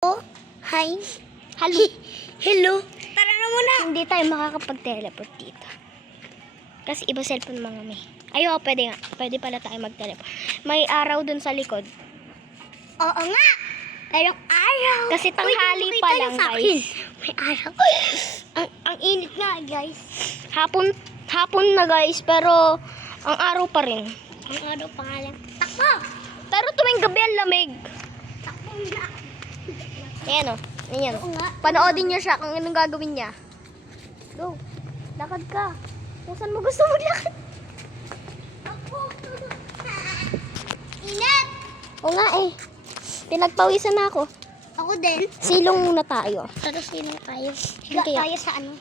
Hi. Hello. Hello. Tara na muna. Hindi tayo makakapag-teleport dito. Kasi iba cellphone mga may. Ayo, pwede nga. Pwede pala tayo mag-teleport. May araw dun sa likod. Oo nga. Tayong araw. Kasi tanghali Uy, pa nakita lang, niyo sa guys. akin. May araw. Ang init nga, guys. Hapon na guys, pero ang araw pa rin. Ang araw pa nga lang. Takbo. Pero tuwing gabi ang lamig. Takbo na. Ayan o. Ayan. Oo nga. Panoodin niyo siya kung anong gagawin niya. Go. Lakad ka. Kung saan mo gusto maglakad. Takbo. Init. Oo nga eh. Pinagpawisan na ako. Ako din. Silong muna tayo. Tara, sino tayo? Higa Kaya. tayo sa ano?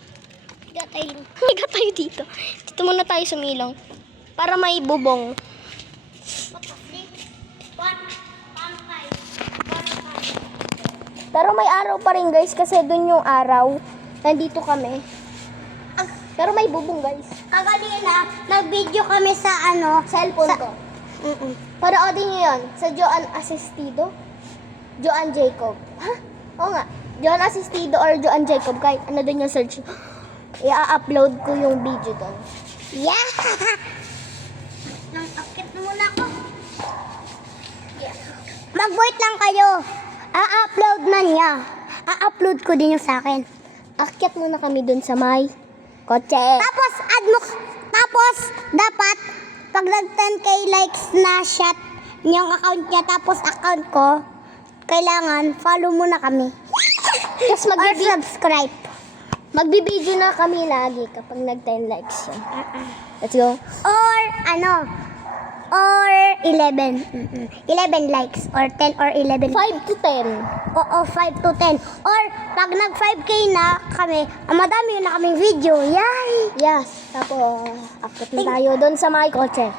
Higa tayo. Higa tayo dito. Dito muna tayo sa milong. Para may bubong. Pero may araw pa rin guys kasi dun yung araw. Nandito kami. Pero may bubong guys. Kagalina, nag-video kami sa ano? Cellphone ko. Paroodin nyo yun. Sa Joan Asistido. Joan Jacob. Ha? Oo nga. Joan Asistido or Joan Jacob. Kahit ano dun yung search. I-upload ko yung video dun. Yeah! Nang akit na muna ako. Yeah. Mag-wait lang kayo. A-upload na niya. A-upload ko din yung sa akin. Akyat muna kami dun sa may kotse. Tapos, tapos, dapat, pag nag 10k likes na shot yung account niya, tapos account ko, kailangan follow muna kami. Tapos Or subscribe. magbibideo na kami lagi kapag nag 10 likes yun. Let's go. Or, or 11. 11 likes. Or 10 or 11. 5 to 10. Oo, 5 to 10. Or, pag nag 5k na kami, madami na kaming video. Yay! Yes. Tapos, akyat na tayo doon sa may kotse.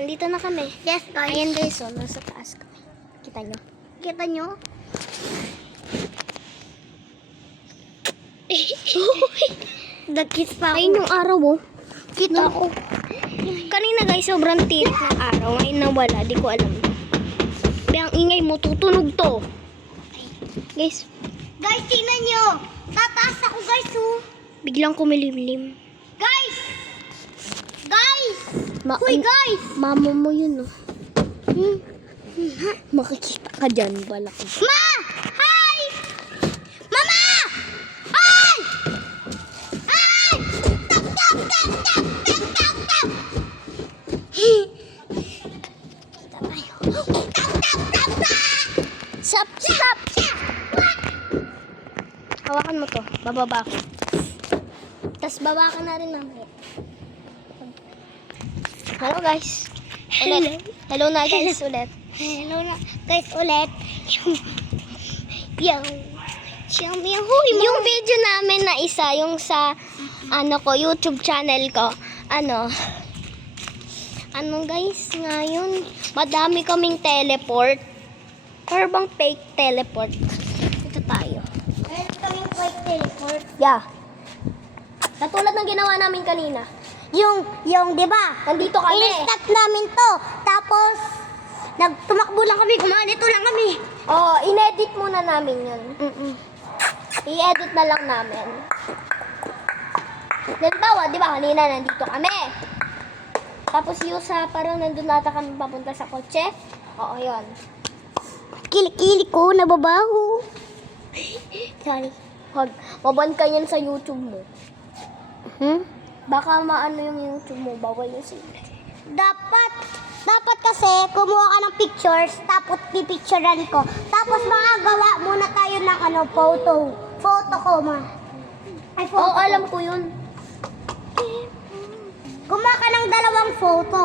Nandito na kami. Yes, guys. Ayan guys, oh, nasa taas kami. Kita nyo? Kita nyo? Nag-kiss pa ako. Ayun yung araw, oh. Kita ko. Kanina guys, sobrang tirik ng araw. Ngayon nawala, di ko alam. Kaya ang ingay mo, tutunog to. Guys, Guys, tingnan nyo. Tataas ako, guys, oh. biglang kumilimlim. Guys! Guys! Uy, guys! Mama mo yun, oh. Makikita ka dyan, balak mo. Ma! Hi! Mama! Hi! Hi! Tap, tap, tap, tap, tap, tap, tap. Kita tayo. Tap, tap, tap, tap. Stop! Stop! Hawakan mo to. Bababa ko. Tapos baba ka na rin namin. Hello guys. Ulit. Hello na guys ulit. Hello na. Guys, ulit. Yung Yung video namin na isa, yung sa YouTube channel ko. Ano guys, ngayon, madami kaming teleport. Or bang fake teleport? Ito tayo. meron kaming quick teleport. Yeah. Katulad ng ginawa namin kanina. Yung, di ba? Nandito kami. I-stop namin to. Tapos, tumakbo lang kami. Kumanito lang kami. Oh, inedit muna namin yun. I-edit na lang namin. Halimbawa, di ba, kanina nandito kami. Tapos yung sa parang nandun nata kami papunta sa kotse. Oo, yun. Kilikili ko, nababaho. Sorry. Huwag, maban ka yan sa YouTube mo. Baka maano yung YouTube mo, bawal yung sila. Dapat kasi kumuha ka ng pictures, tapos pipicturean ko. Tapos makagawa muna tayo ng photo. Photo ko, ma. Ay, photo. Oo, alam ko yun. Kumuha ka ng dalawang photo.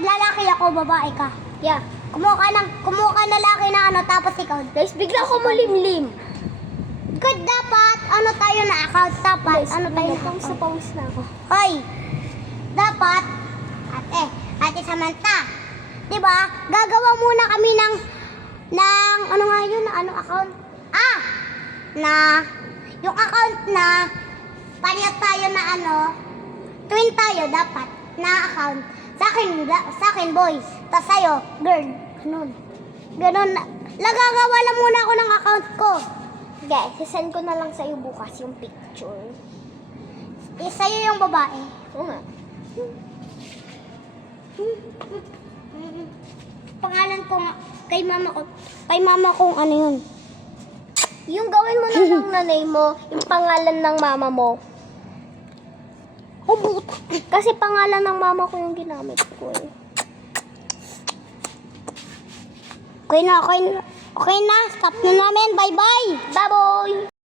Lalaki ako, babae ka. Yeah. Kumuha ka ng lalaki na tapos ikaw. Guys, bigla ko malimlim. Good, dapat, tayo na account, dapat, Guys, tayo na pawis na pawis na ako. Hoy, dapat, ate Samantha, di ba, gagawa muna kami ng ano nga yun, account? Yung account na, parehas tayo na twin tayo dapat, na account. Sa akin boys. Tas sa'yo, girl. Ganun. Ganun. Nagagawa lang muna ako ng account ko. Guys, sisend ko na lang sa'yo bukas yung picture. Sa'yo yung babae. Oo nga. Pangalan ko nga, kay mama kong ano yun. Yung gawin mo na lang nanay mo, yung pangalan ng mama mo. Hubot. Kasi pangalan ng mama ko yung ginamit ko eh. Okay na. Stop na namin. Bye-bye. Baboy!